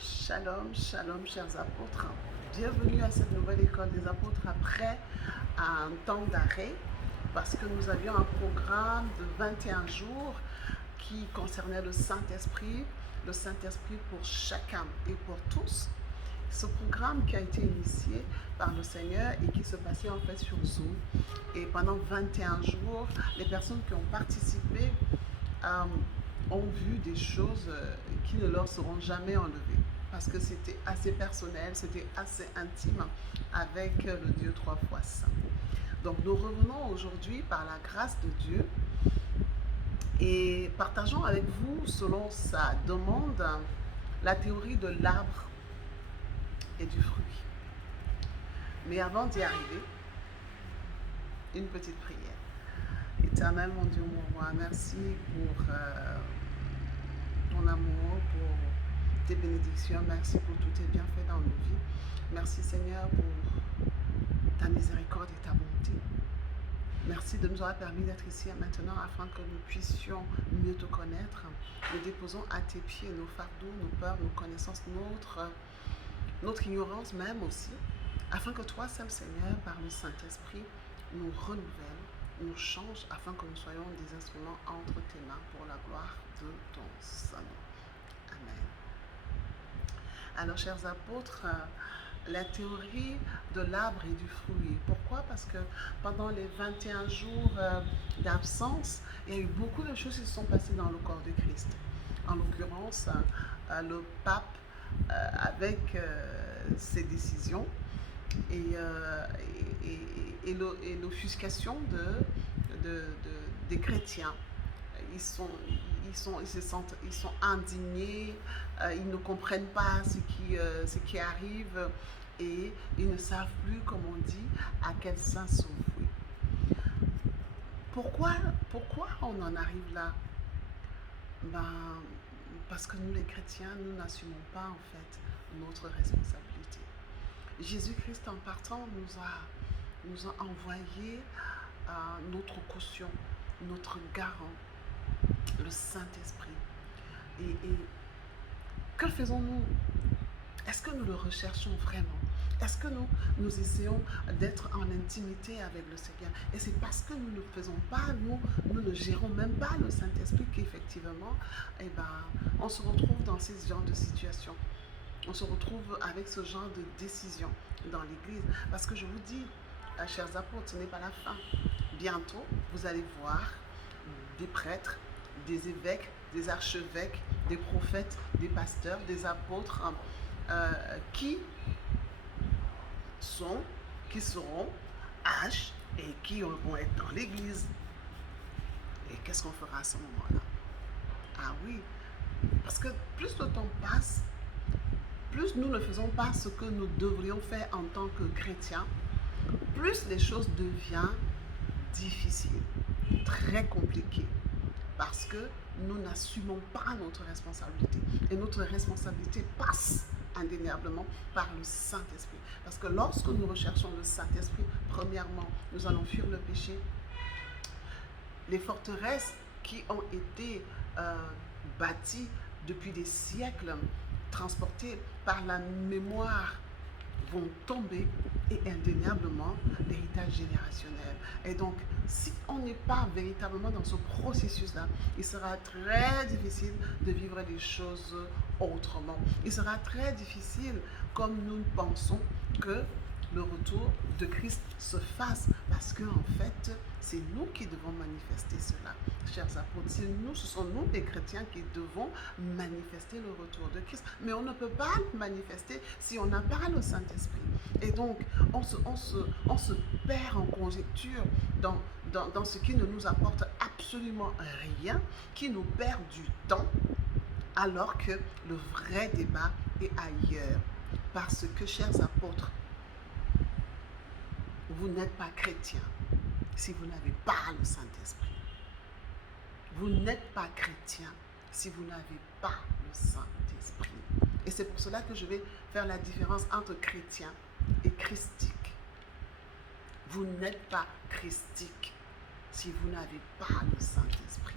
Shalom, shalom, chers apôtres. Bienvenue à cette nouvelle école des apôtres après un temps d'arrêt parce que nous avions un programme de 21 jours qui concernait le Saint-Esprit pour chacun et pour tous. Ce programme qui a été initié par le Seigneur et qui se passait en fait sur Zoom. Et pendant 21 jours, les personnes qui ont participé ont vu des choses qui ne leur seront jamais enlevées. Parce que c'était assez personnel, c'était assez intime avec le Dieu trois fois saint. Donc nous revenons aujourd'hui par la grâce de Dieu et partageons avec vous, selon sa demande, la théorie de l'arbre et du fruit. Mais avant d'y arriver, une petite prière. Éternel, mon Dieu, mon roi, merci pour ton amour, pour tes bénédictions, merci pour tous tes bienfaits dans nos vies. Merci Seigneur pour ta miséricorde et ta bonté. Merci de nous avoir permis d'être ici maintenant afin que nous puissions mieux te connaître. Nous déposons à tes pieds nos fardeaux, nos peurs, nos connaissances, notre ignorance même aussi, afin que toi seul Seigneur, par le Saint-Esprit, nous renouvelle, nous change, afin que nous soyons des instruments entre tes mains pour la gloire de ton Saint. Amen. Alors, chers apôtres, la théorie de l'arbre et du fruit. Pourquoi? Parce que pendant les 21 jours d'absence, il y a eu beaucoup de choses qui se sont passées dans le corps de Christ. En l'occurrence, le pape, avec ses décisions et l'offuscation des chrétiens. Ils sont indignés, ils ne comprennent pas ce qui arrive et ils ne savent plus, comme on dit, à quel sens s'ouvrir. Pourquoi on en arrive là? Parce que nous les chrétiens, nous n'assumons pas en fait notre responsabilité. Jésus-Christ en partant nous a envoyé notre caution, notre garant, le Saint-Esprit. Et que faisons-nous? Est-ce que nous le recherchons vraiment? Est-ce que nous essayons d'être en intimité avec le Seigneur? Et c'est parce que nous ne le faisons pas, nous ne gérons même pas le Saint-Esprit qu'effectivement, on se retrouve dans ce genre de situation. On se retrouve avec ce genre de décision dans l'Église. Parce que je vous dis, chers apôtres, ce n'est pas la fin. Bientôt, vous allez voir des prêtres, des évêques, des archevêques, des prophètes, des pasteurs, des apôtres qui seront âges et qui vont être dans l'Église. Et qu'est-ce qu'on fera à ce moment-là? Ah oui, parce que plus le temps passe, plus nous ne faisons pas ce que nous devrions faire en tant que chrétiens, plus les choses deviennent difficiles, très compliquées, parce que nous n'assumons pas notre responsabilité. Et notre responsabilité passe indéniablement par le Saint-Esprit. Parce que lorsque nous recherchons le Saint-Esprit, premièrement, nous allons fuir le péché. Les forteresses qui ont été bâties depuis des siècles, transportées par la mémoire, vont tomber et indéniablement l'héritage générationnel. Et donc, si on n'est pas véritablement dans ce processus-là, il sera très difficile de vivre les choses autrement. Il sera très difficile, comme nous pensons, que le retour de Christ se fasse, parce que en fait, c'est nous qui devons manifester cela. Chers apôtres, ce sont nous les chrétiens qui devons manifester le retour de Christ. Mais on ne peut pas le manifester si on n'a pas le Saint-Esprit. Et donc, on se perd en conjecture dans ce qui ne nous apporte absolument rien, qui nous perd du temps, alors que le vrai débat est ailleurs. Parce que, chers apôtres, vous n'êtes pas chrétien si vous n'avez pas le Saint-Esprit. Vous n'êtes pas chrétien si vous n'avez pas le Saint-Esprit. Et c'est pour cela que je vais faire la différence entre chrétien et christique. Vous n'êtes pas christique si vous n'avez pas le Saint-Esprit.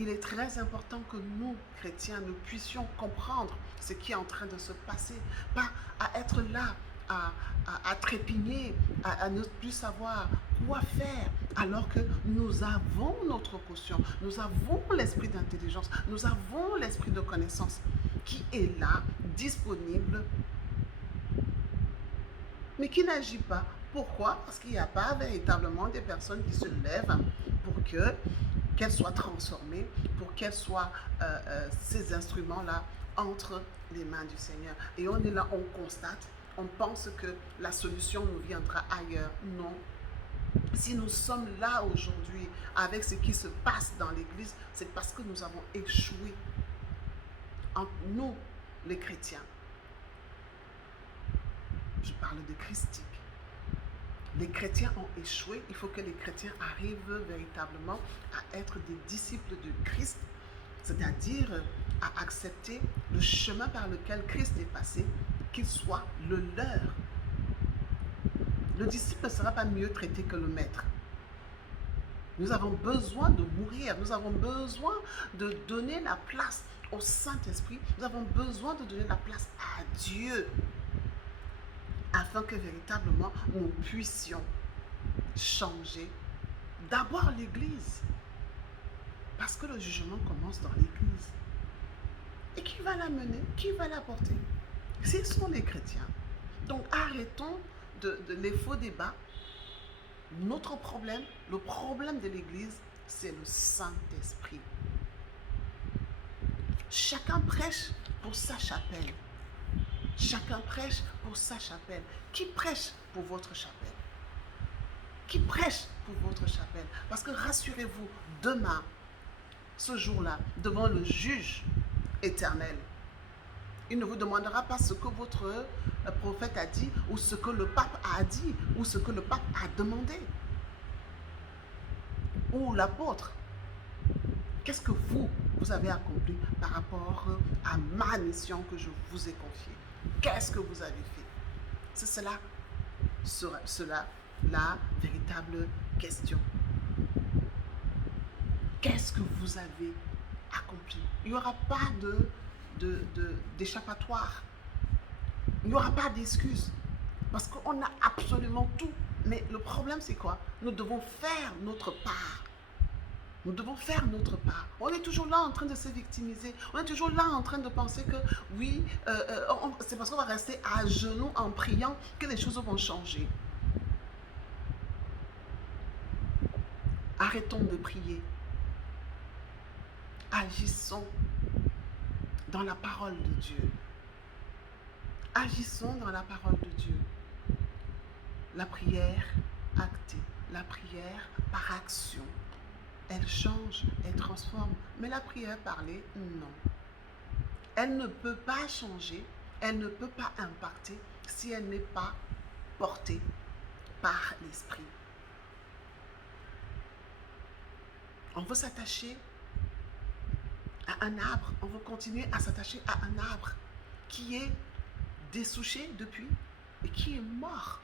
il est très important que nous, chrétiens, nous puissions comprendre ce qui est en train de se passer. Pas à être là, à trépigner, à ne plus savoir quoi faire, alors que nous avons notre caution, nous avons l'esprit d'intelligence, nous avons l'esprit de connaissance qui est là, disponible, mais qui n'agit pas. Pourquoi? Parce qu'il n'y a pas véritablement des personnes qui se lèvent pour qu'elles soient transformées, pour qu'elles soient ces instruments-là entre les mains du Seigneur. Et on est là, on constate, on pense que la solution nous viendra ailleurs. Non. Si nous sommes là aujourd'hui avec ce qui se passe dans l'Église, c'est parce que nous avons échoué, entre nous, les chrétiens. Je parle de christique. Les chrétiens ont échoué. Il faut que les chrétiens arrivent véritablement à être des disciples de Christ, c'est-à-dire à accepter le chemin par lequel Christ est passé, qu'il soit le leur. Le disciple ne sera pas mieux traité que le maître. Nous avons besoin de mourir. Nous avons besoin de donner la place au Saint-Esprit. Nous avons besoin de donner la place à Dieu, afin que véritablement nous puissions changer d'abord l'Église. Parce que le jugement commence dans l'Église. Et qui va la mener? Qui va la porter? Ce sont les chrétiens. Donc arrêtons les faux débats. Notre problème, le problème de l'Église, c'est le Saint-Esprit. Chacun prêche pour sa chapelle. Chacun prêche pour sa chapelle. Qui prêche pour votre chapelle? Qui prêche pour votre chapelle? Parce que rassurez-vous, demain, ce jour-là, devant le juge éternel, il ne vous demandera pas ce que votre prophète a dit, ou ce que le pape a dit, ou ce que le pape a demandé, ou l'apôtre. Qu'est-ce que vous avez accompli par rapport à ma mission que je vous ai confiée? Qu'est-ce que vous avez fait? C'est cela la véritable question. Qu'est-ce que vous avez accompli? Il n'y aura pas d'échappatoire. Il n'y aura pas d'excuses. Parce qu'on a absolument tout. Mais le problème, c'est quoi? Nous devons faire notre part. Nous devons faire notre part. On est toujours là en train de se victimiser. On est toujours là en train de penser que oui, c'est parce qu'on va rester à genoux en priant que les choses vont changer. Arrêtons de prier. Agissons dans la parole de Dieu. Agissons dans la parole de Dieu. La prière actée, la prière par action. Elle change, elle transforme. Mais la prière parlée, non. Elle ne peut pas changer, elle ne peut pas impacter si elle n'est pas portée par l'Esprit. On veut s'attacher à un arbre, on veut continuer à s'attacher à un arbre qui est dessouché depuis et qui est mort.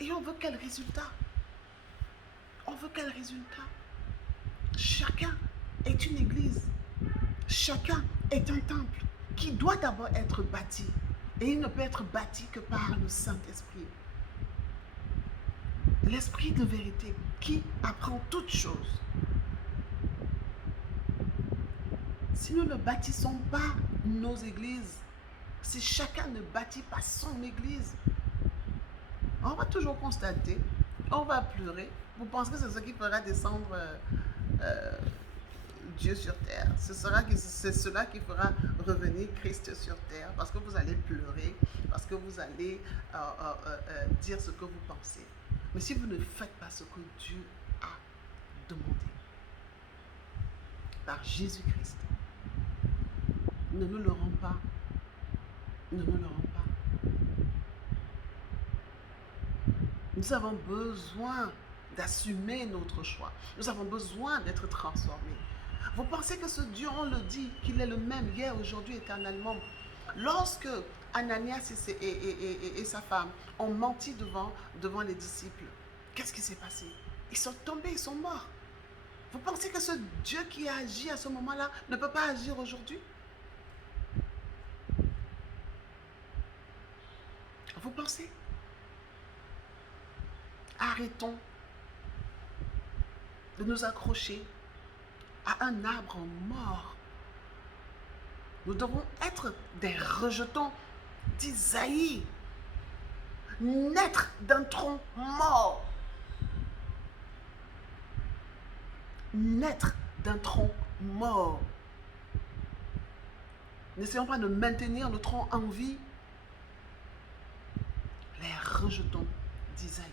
Et on veut quel résultat? On veut quel résultat? Chacun est une église. Chacun est un temple qui doit d'abord être bâti. Et il ne peut être bâti que par le Saint-Esprit. L'Esprit de vérité qui apprend toutes choses. Si nous ne bâtissons pas nos églises, si chacun ne bâtit pas son église, on va toujours constater, on va pleurer. Vous pensez que c'est ce qui fera descendre Dieu sur terre? C'est cela qui fera revenir Christ sur terre, parce que vous allez pleurer, parce que vous allez dire ce que vous pensez. Mais si vous ne faites pas ce que Dieu a demandé par Jésus-Christ, ne nous le rends pas. Ne nous le rends pas. Nous avons besoin d'assumer notre choix. Nous avons besoin d'être transformés. Vous pensez que ce Dieu, on le dit, qu'il est le même hier, aujourd'hui, éternellement. Lorsque Ananias et sa femme ont menti devant les disciples, qu'est-ce qui s'est passé? Ils sont tombés, ils sont morts. Vous pensez que ce Dieu qui a agi à ce moment-là ne peut pas agir aujourd'hui? Vous pensez? Arrêtons de nous accrocher à un arbre mort. Nous devons être des rejetons d'Isaïe, naître d'un tronc mort. Naître d'un tronc mort. N'essayons pas de maintenir le tronc en vie. Les rejetons d'Isaïe.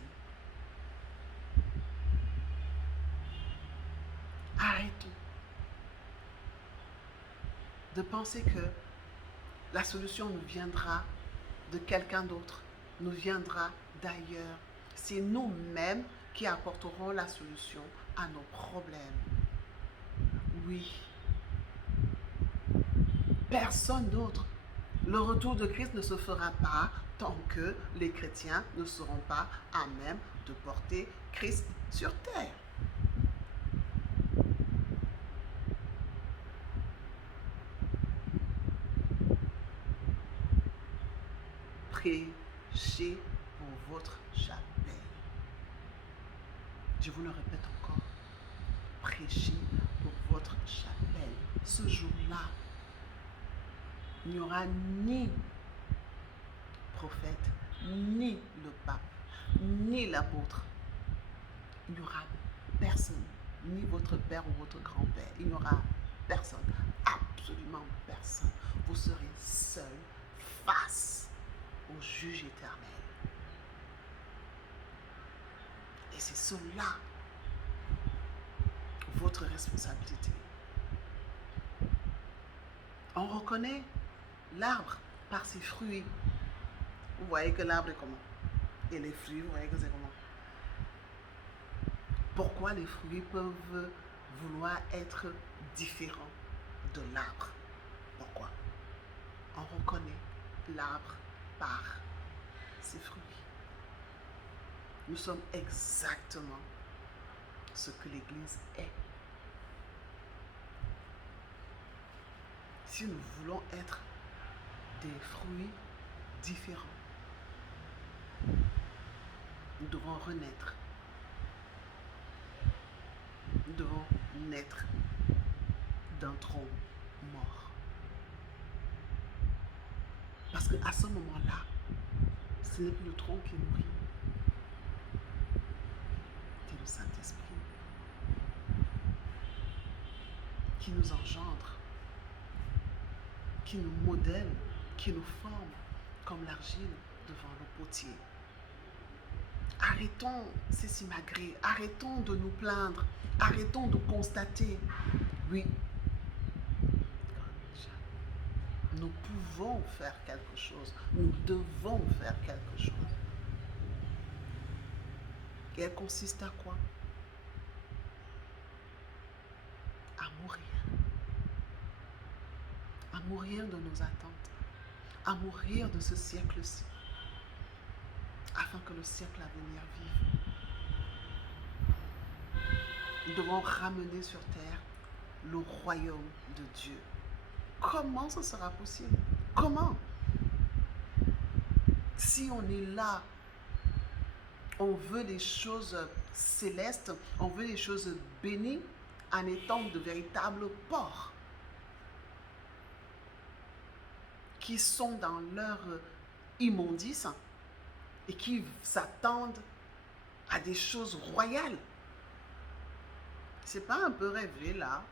Arrêtons de penser que la solution nous viendra de quelqu'un d'autre, nous viendra d'ailleurs. C'est nous-mêmes qui apporterons la solution à nos problèmes. Oui. Personne d'autre. Le retour de Christ ne se fera pas tant que les chrétiens ne seront pas à même de porter Christ sur terre. Prêchez pour votre chapelle. Je vous le répète encore. Prêchez pour votre chapelle. Ce jour-là, il n'y aura ni prophète, ni le pape, ni l'apôtre. Il n'y aura personne, ni votre père ou votre grand-père. Il n'y aura personne, absolument personne. Vous serez seul face au juge éternel. Et c'est cela, votre responsabilité. On reconnaît l'arbre par ses fruits. Vous voyez que l'arbre est comment? Et les fruits, vous voyez que c'est comment? Pourquoi les fruits peuvent vouloir être différents de l'arbre? Pourquoi? On reconnaît l'arbre par ses fruits. Nous sommes exactement ce que l'Église est. Si nous voulons être des fruits différents, nous devons renaître. Nous devons naître d'un tronc mort. Parce qu'à ce moment-là, ce n'est plus le tronc qui nourrit, c'est le Saint-Esprit qui nous engendre, qui nous modèle, qui nous forme comme l'argile devant le potier. Arrêtons ces simagrées, arrêtons de nous plaindre, arrêtons de constater. Oui, nous pouvons faire quelque chose, nous devons faire quelque chose. Et elle consiste à quoi? À mourir. À mourir de nos attentes, à mourir de ce siècle-ci, afin que le siècle à venir vive. Nous devons ramener sur terre le royaume de Dieu. Comment ce sera possible? Comment? Si on est là, on veut des choses célestes, on veut des choses bénies, en étant de véritables porcs qui sont dans leur immondice et qui s'attendent à des choses royales. C'est pas un peu rêvé là?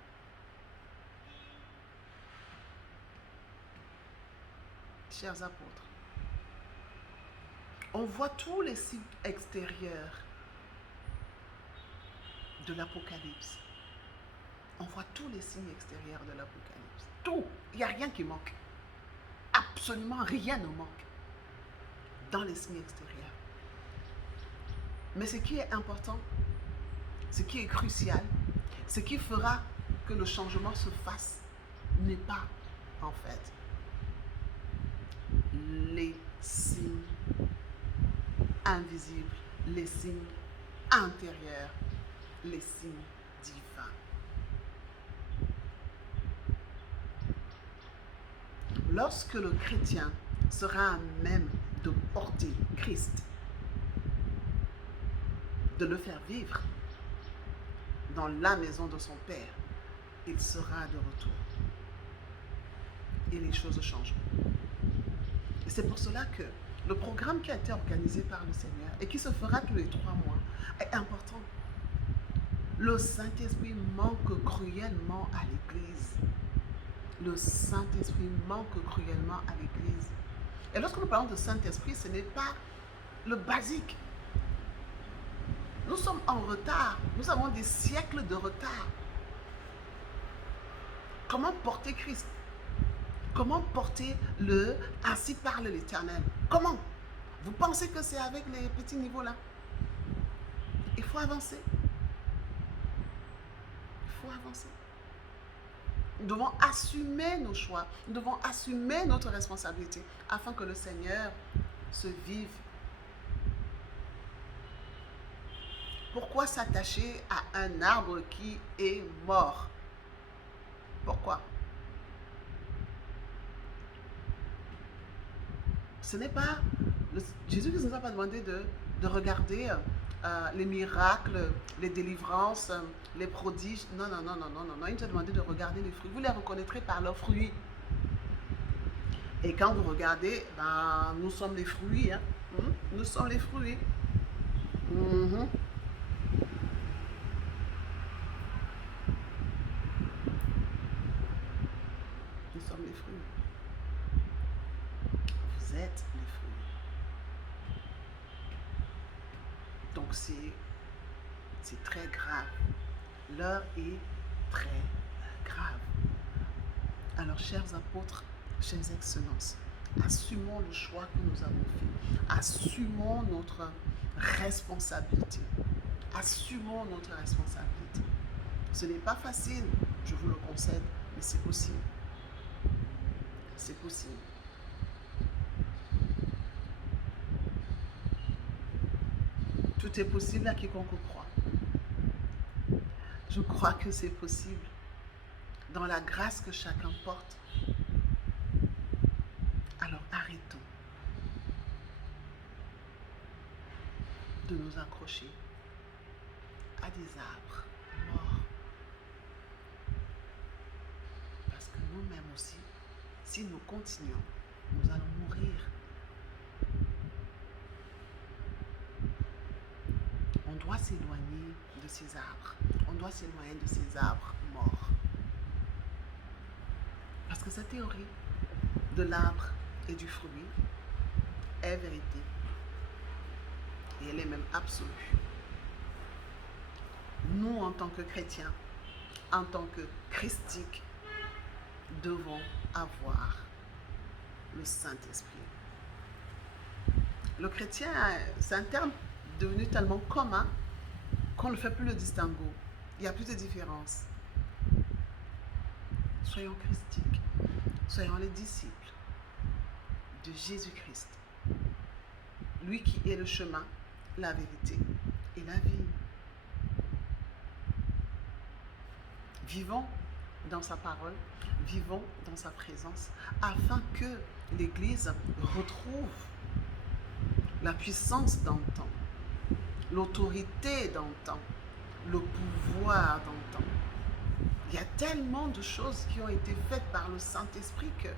Chers apôtres, on voit tous les signes extérieurs de l'Apocalypse. On voit tous les signes extérieurs de l'Apocalypse. Tout. Il n'y a rien qui manque. Absolument rien ne manque dans les signes extérieurs. Mais ce qui est important, ce qui est crucial, ce qui fera que le changement se fasse n'est pas, en fait, les signes invisibles, les signes intérieurs, les signes divin. Lorsque le chrétien sera à même de porter Christ, de le faire vivre dans la maison de son Père, il sera de retour. Et les choses changeront. Et c'est pour cela que le programme qui a été organisé par le Seigneur et qui se fera tous les 3 mois est important. Le Saint-Esprit manque cruellement à l'Église. Le Saint-Esprit manque cruellement à l'Église. Et lorsque nous parlons de Saint-Esprit, ce n'est pas le basique. Nous sommes en retard. Nous avons des siècles de retard. Comment porter Christ? Comment porter le « ainsi parle l'Éternel » ? Comment? Vous pensez que c'est avec les petits niveaux là? Il faut avancer. Il faut avancer. Nous devons assumer nos choix. Nous devons assumer notre responsabilité afin que le Seigneur se vive. Pourquoi s'attacher à un arbre qui est mort? Pourquoi? Ce n'est pas... Jésus ne nous a pas demandé de regarder les miracles, les délivrances, les prodiges. Non, non, non, non, non, non, non. Il nous a demandé de regarder les fruits. Vous les reconnaîtrez par leurs fruits. Et quand vous regardez, ben, nous sommes les fruits. Hein? Nous sommes les fruits. Nous sommes les fruits. Vous êtes les fruits. Donc c'est très grave. L'heure est très grave. Alors, chers apôtres, chères excellences, assumons le choix que nous avons fait. Assumons notre responsabilité. Assumons notre responsabilité. Ce n'est pas facile, je vous le concède, mais c'est possible. C'est possible. Tout est possible à quiconque croit. Je crois que c'est possible. Dans la grâce que chacun porte. Alors arrêtons de nous accrocher à des arbres morts. Parce que nous-mêmes aussi, si nous continuons, nous allons mourir. On doit s'éloigner de ces arbres. On doit s'éloigner de ces arbres morts. Parce que cette théorie de l'arbre et du fruit est vérité. Et elle est même absolue. Nous, en tant que chrétiens, en tant que christiques, devons avoir le Saint-Esprit. Le chrétien, c'est un terme devenu tellement commun qu'on ne fait plus le distinguo. Il n'y a plus de différence. Soyons christiques. Soyons les disciples de Jésus-Christ. Lui qui est le chemin, la vérité et la vie. Vivons dans sa parole, vivons dans sa présence, afin que l'Église retrouve la puissance d'antan, l'autorité d'antan, le pouvoir d'antan. Il y a tellement de choses qui ont été faites par le Saint-Esprit que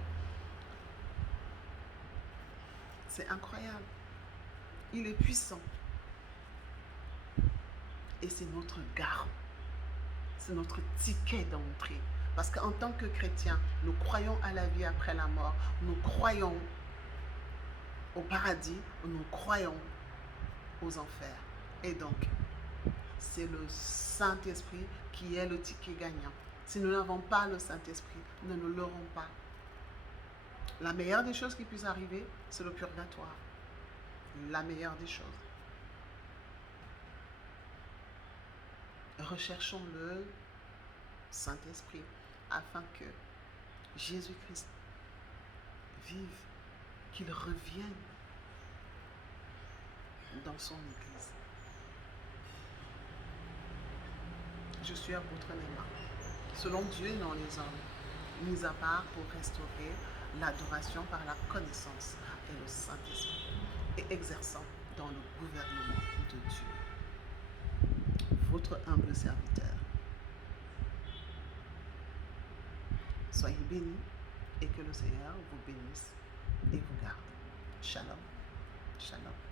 c'est incroyable. Il est puissant. Et c'est notre garant. C'est notre ticket d'entrée. Parce qu'en tant que chrétiens, nous croyons à la vie après la mort. Nous croyons au paradis. Nous croyons aux enfers. Et donc, c'est le Saint-Esprit qui est le ticket gagnant. Si nous n'avons pas le Saint-Esprit, nous ne l'aurons pas. La meilleure des choses qui puisse arriver, c'est le purgatoire. La meilleure des choses. Recherchons le Saint-Esprit afin que Jésus-Christ vive, qu'il revienne dans son Église. je suis à votre main. Selon Dieu et non les hommes, mis à part pour restaurer l'adoration par la connaissance et le Saint-Esprit, et exerçant dans le gouvernement de Dieu. Votre humble serviteur. Soyez bénis et que le Seigneur vous bénisse et vous garde. Shalom. Shalom.